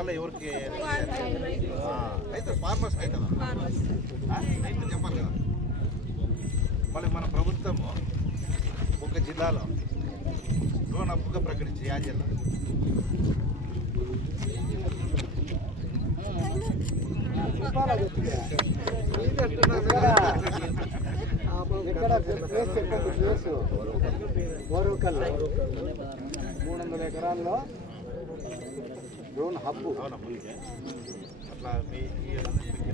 వల్ల ఎవరికి అయితే ఫార్మర్స్కి అవుతుందా రైతులు చెప్పాలి కదా. మళ్ళీ మన ప్రభుత్వము ఒక జిల్లాలో డ్రోన్ అప్పుగా ప్రకటించి ఆ జిల్లా ఓరుకల్ 300 ఎకరాల్లో డ్రోన్ హబ్బు. అట్లా మీ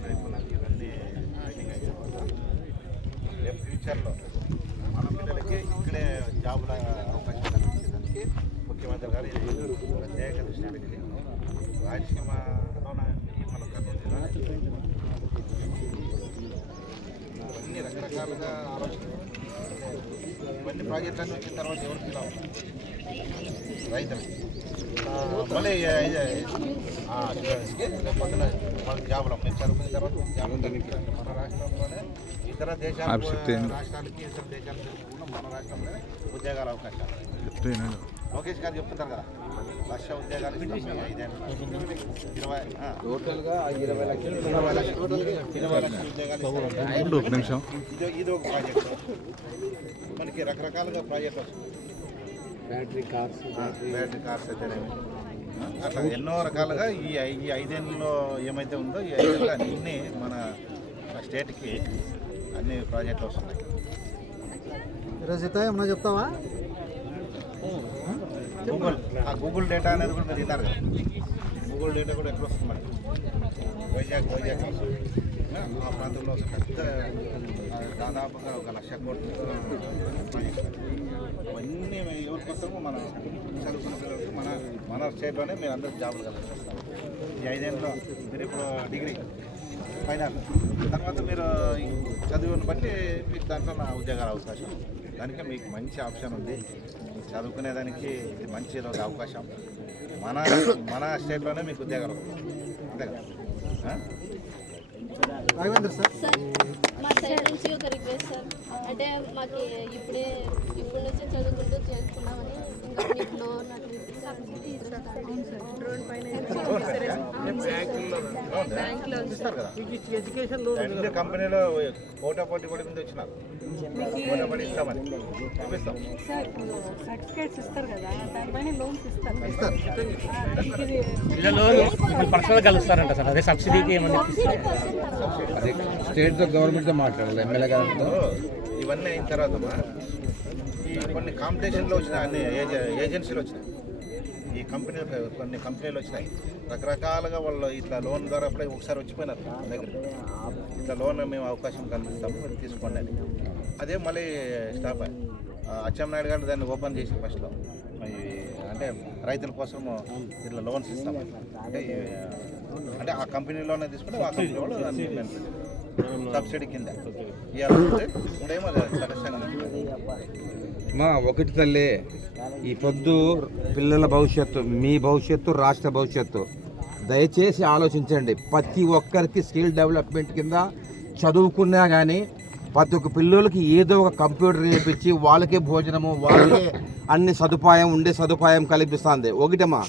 నైపుణ్యాలు ఇవన్నీ ట్రైనింగ్ అయిన తర్వాత రేపు ఫ్యూచర్లో మన పిల్లలకి ఇక్కడే జాబుల అవకాశం కల్పించేదానికి ముఖ్యమంత్రి గారు ప్రత్యేక దృష్టి పెట్టి రాయలసీమలోన మన కర్నూలు జిల్లా ఇవన్నీ రకరకాలుగా ఆలోచన ఇవన్నీ ప్రాజెక్టులన్నీ వచ్చిన తర్వాత ఎవరికి లాభం రైతులకి. మళ్ళీ పొద్దున వాళ్ళకి జాబులు మీరు చదువుకున్న తర్వాత జాబులు మన రాష్ట్రంలోనే ఇతర దేశాల రాష్ట్రాలకి ఇతర దేశాలకు కూడా మన రాష్ట్రంలోనే ఉద్యోగాల అవకాశాలు. లోకేష్ గారు చెప్తుంటారు కదా 1,00,000 ఉద్యోగాలు 20 లక్షలు ఉద్యోగాలు. ఇది ఒక ప్రాజెక్ట్. మనకి రకరకాలుగా ప్రాజెక్టులు వస్తాయి. బ్యాటరీ కార్స్ అయితేనేమి అట్లా ఎన్నో రకాలుగా ఈ 5 ఏళ్ళలో ఏమైతే ఉందో ఈ 5 ఏళ్ళు అన్నీ మన స్టేట్కి అన్ని ప్రాజెక్టులు వస్తున్నాయి. ఈరోజు ఏమన్నా చెప్తావా? గూగుల్ డేటా అనేది కూడా మీరు విన్నారు కదా. గూగుల్ డేటా కూడా ఎక్కడ వస్తుంది మనకి వైజాగ్ ఆ ప్రాంతంలో పెద్ద దాదాపుగా 1,00,000 కోట్లు అవన్నీ ఎవరి కోసమో మనం చదువుకున్న పిల్లలకి మన స్టేట్లోనే మీరు అందరూ జాబులు కలిగిస్తారు. ఈ 5 ఏళ్ళలో మీరు ఇప్పుడు డిగ్రీ ఫైనల్ తర్వాత మీరు చదువుని బట్టి మీకు దాంట్లో నా ఉద్యోగాల అవకాశం. దానికి మీకు మంచి ఆప్షన్ ఉంది. చదువుకునేదానికి ఇది మంచి ఒక అవకాశం. మన స్టేట్లోనే మీకు ఉద్యోగాలు అంతే కదా. సార్ మా సైడ్ నుంచి ఒక రిక్వెస్ట్ సార్, అంటే మాకు ఇప్పుడు నుంచి చదువుకుంటూ చేస్తున్నామని ఇంకా మీకు లోన్ కంపెనీలో పోటీ పడి మీద వచ్చినారు పోటీ ఇస్తామని చూపిస్తాం. సర్టిఫికేట్స్ ఇస్తారు కదా, దానిపైన లోన్స్ ఇస్తారు. పర్సనల్ కలుస్తారంట సార్, అదే సబ్సిడీకి ఏమన్నా స్టేట్తో గవర్నమెంట్తో మాట్లాడాలి ఎమ్మెల్యే గారితో. ఇవన్నీ అయిన తర్వాత ఈ కొన్ని కాంపిటీషన్లో వచ్చినాయి, అన్ని ఏజెన్సీలు వచ్చినాయి. ఈ కొన్ని కంపెనీలు వచ్చినాయి రకరకాలుగా. వాళ్ళు ఇట్లా లోన్ ద్వారా అప్పుడే ఒకసారి వచ్చిపోయినారు మన దగ్గర, ఇట్లా లోన్ మేము అవకాశం కల్పిస్తాము మీరు తీసుకోండి అని. అదే మళ్ళీ స్టాప్ అయ్యి అచ్చెన్నాయుడు గారు దాన్ని ఓపెన్ చేసి ఫస్ట్లో అంటే రైతుల కోసం ఇట్లా లోన్స్ ఇస్తాము అంటే ఆ కంపెనీలోనే తీసుకుంటే ఆ కంపెనీ వాళ్ళు సబ్సిడీ కింద ఇప్పుడేమో మా ఒకటి తల్లి, ఈ పొద్దు పిల్లల భవిష్యత్తు, మీ భవిష్యత్తు, రాష్ట్ర భవిష్యత్తు. దయచేసి ఆలోచించండి. ప్రతి ఒక్కరికి స్కిల్ డెవలప్మెంట్ కింద చదువుకున్నా కానీ ప్రతి ఒక్క పిల్లలకి ఏదో ఒక కంప్యూటర్ నేర్పించి వాళ్ళకే భోజనము, వాళ్ళకే అన్ని ఉండే సదుపాయం కల్పిస్తుంది. ఒకటమ్మా,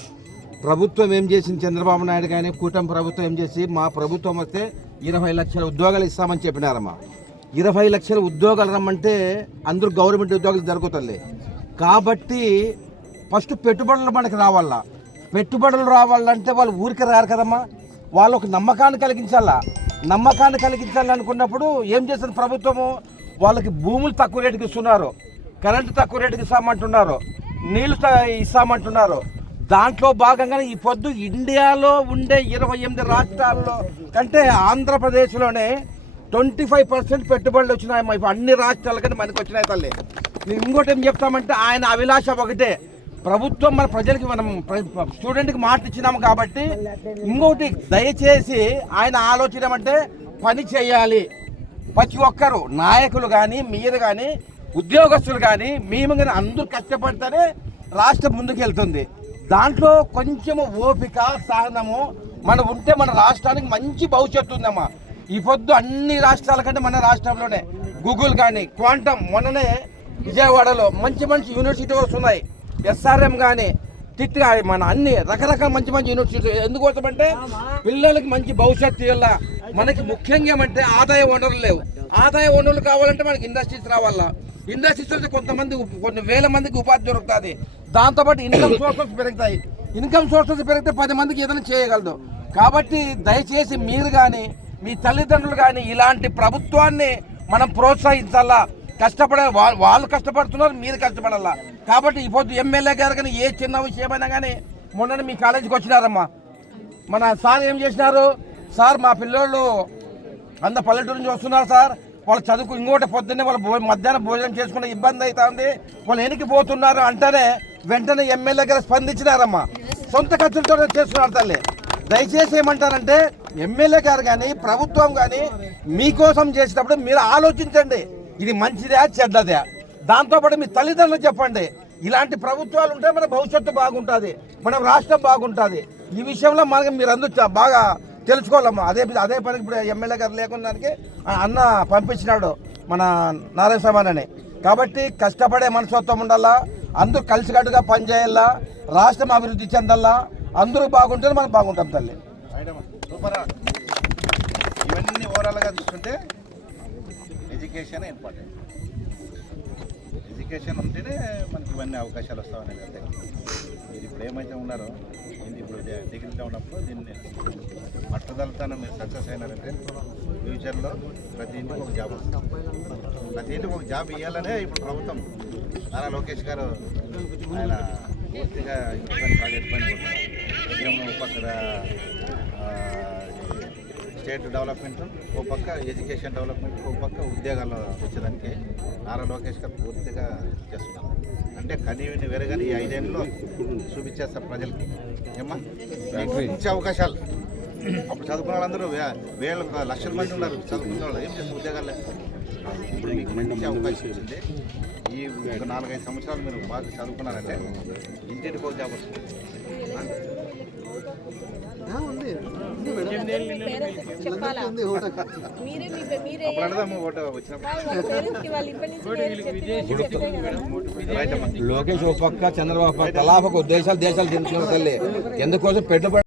ప్రభుత్వం ఏం చేసింది, చంద్రబాబు నాయుడు కానీ కూటమి ప్రభుత్వం ఏం చేసి, మా ప్రభుత్వం వస్తే 20 లక్షల ఉద్యోగాలు ఇస్తామని చెప్పినారమ్మా. 20 లక్షల ఉద్యోగాలు రమ్మంటే అందరూ గవర్నమెంట్ ఉద్యోగాలు జరుగుతుంది. కాబట్టి ఫస్ట్ పెట్టుబడులు మనకి రావాలా. పెట్టుబడులు రావాలంటే వాళ్ళు ఊరికి రారు కదమ్మా, వాళ్ళు ఒక నమ్మకాన్ని కలిగించాలనుకున్నప్పుడు ఏం చేస్తుంది ప్రభుత్వము, వాళ్ళకి భూములు తక్కువ రేటుకి ఇస్తున్నారు, కరెంటు తక్కువ రేటుకి ఇస్తామంటున్నారు, నీళ్లు ఇస్తామంటున్నారు. దాంట్లో భాగంగానే ఈ పొద్దు ఇండియాలో ఉండే 28 రాష్ట్రాల్లో కంటే ఆంధ్రప్రదేశ్లోనే 25% పెట్టుబడులు వచ్చినాయమ్మా. ఇప్పుడు అన్ని రాష్ట్రాల కంటే మనకు వచ్చినాయి తల్లి. నేను ఇంకోటి ఏం చెప్తామంటే, ఆయన అభిలాష ఒకటే, ప్రభుత్వం మన ప్రజలకి మనం స్టూడెంట్కి మాట ఇచ్చినాము కాబట్టి. ఇంకోటి దయచేసి ఆయన ఆలోచన అంటే పని చేయాలి. ప్రతి ఒక్కరు నాయకులు కానీ మీరు కానీ ఉద్యోగస్తులు కానీ మేము కానీ అందరూ కష్టపడితేనే రాష్ట్రం ముందుకు వెళ్తుంది. దాంట్లో కొంచెము ఓపిక సహనము మనం ఉంటే మన రాష్ట్రానికి మంచి భవిష్యత్తు ఉందమ్మా. ఈ పొద్దు అన్ని రాష్ట్రాల కంటే మన రాష్ట్రంలోనే గూగుల్ కానీ క్వాంటమ్, మొన్ననే విజయవాడలో మంచి యూనివర్సిటీ వస్తున్నాయి. SRM కానీ తిట్టిగా మన అన్ని రకరకాల మంచి మంచి యూనివర్సిటీస్ ఎందుకోసమంటే పిల్లలకి మంచి భవిష్యత్తు వల్ల మనకి ముఖ్యంగా ఏమంటే ఆదాయ వనరులు లేవు. ఆదాయ వనరులు కావాలంటే మనకి ఇండస్ట్రీస్ రావాలా. ఇండస్ట్రీస్ వస్తే కొన్ని వేల మందికి ఉపాధి దొరుకుతుంది. దాంతోపాటు ఇన్కమ్ సోర్సెస్ పెరుగుతాయి. ఇన్కమ్ సోర్సెస్ పెరిగితే 10 మందికి ఏదైనా చేయగలదు. కాబట్టి దయచేసి మీరు కానీ మీ తల్లిదండ్రులు కానీ ఇలాంటి ప్రభుత్వాన్ని మనం ప్రోత్సహించాలా. కష్టపడే వాళ్ళు కష్టపడుతున్నారు, మీరు కష్టపడాలా. కాబట్టి ఇప్పుడు ఎమ్మెల్యే గారు కానీ ఏ చిన్న విషయమైనా కానీ మొన్న మీ కాలేజీకి వచ్చినారమ్మా. మన సార్ ఏం చేసినారు, సార్ మా పిల్లోళ్ళు అంత పల్లెటూరు నుంచి వస్తున్నారు సార్, వాళ్ళు చదువుకు ఇంకోటి పొద్దున్నే వాళ్ళు మధ్యాహ్నం భోజనం చేసుకునే ఇబ్బంది అవుతుంది, వాళ్ళు వెనక్కి పోతున్నారు అంటేనే వెంటనే ఎమ్మెల్యే గారు స్పందించినారమ్మా. సొంత ఖర్చులతో చేస్తున్నారు తల్లి. దయచేసి ఏమంటారంటే ఎమ్మెల్యే గారు కానీ ప్రభుత్వం కానీ మీకోసం చేసేటప్పుడు మీరు ఆలోచించండి, ఇది మంచిదా చెడ్డదా. దాంతోపాటు మీ తల్లిదండ్రులు చెప్పండి, ఇలాంటి ప్రభుత్వాలు ఉంటే మన భవిష్యత్తు బాగుంటుంది, మన రాష్ట్రం బాగుంటుంది. ఈ విషయంలో మనకి మీరు అందరూ బాగా తెలుసుకోవాలమ్మా. అదే పనికి ఇప్పుడు ఎమ్మెల్యే గారు లేకున్నానికి అన్న పంపించినాడు మన నారాయణ స్వామి అని. కాబట్టి కష్టపడే మనస్తత్వం ఉండాలా, అందరూ కలిసికట్టుగా పనిచేయాలా, రాష్ట్రం అభివృద్ధి చెందాలా, అందరూ బాగుంటే మనం బాగుంటాం తల్లి. సూపర్. ఇవన్నీ ఓవరాల్గా చూస్తుంటే ఎడ్యుకేషన్ ఇంపార్టెంట్. ఎడ్యుకేషన్ ఉంటేనే మనకి ఇవన్నీ అవకాశాలు వస్తామనేది అంతే. మీరు ఇప్పుడు ఏమైతే ఉన్నారో ఇప్పుడు డిగ్రీలో ఉన్నప్పుడు దీన్ని పట్టుదలతో మీరు సక్సెస్ అయినారంటే ఫ్యూచర్లో ప్రతి ఇంటికి ఒక జాబ్ వస్తుంది. ప్రతి ఇంటికి ఒక జాబ్ ఇవ్వాలనే ఇప్పుడు ప్రభుత్వం నారా లోకేష్ గారు ఆయన పూర్తిగా ప్రాజెక్ట్ పని కొడుతున్నారు. ఏమో పక్కన స్టేట్ డెవలప్మెంట్, ఓ పక్క ఎడ్యుకేషన్ డెవలప్మెంట్, ఓ పక్క ఉద్యోగాలు వచ్చేదానికి నారా లోకేష్ గారు పూర్తిగా చేస్తున్నారు. అంటే కనీవిని వేరేగాని ఈ 5 ఏళ్ళలో చూపించేస్తారు ప్రజలకి. ఏమ్మా మంచి అవకాశాలు. అప్పుడు చదువుకున్న వాళ్ళందరూ వేల లక్షల మంది ఉన్నారు చదువుకున్న వాళ్ళు, ఏం చేస్తారు ఉద్యోగాలు లేదు. ఇప్పుడు మీకు మంచి అవకాశం వచ్చింది. ఈ ఒక 4-5 సంవత్సరాలు మీరు బాగా చదువుకున్నారంటే ఇంటికి ఒక జాబ్ వస్తుంది. చెప్పాలా అప్పుడు అడదాము ఓటు వచ్చినప్పుడు. లోకేష్ ఒక పక్క, చంద్రబాబు పక్క, తలా ఒక దేశాలు తింటున్నారు తల్లి. ఎందుకోసం పెట్టుబడి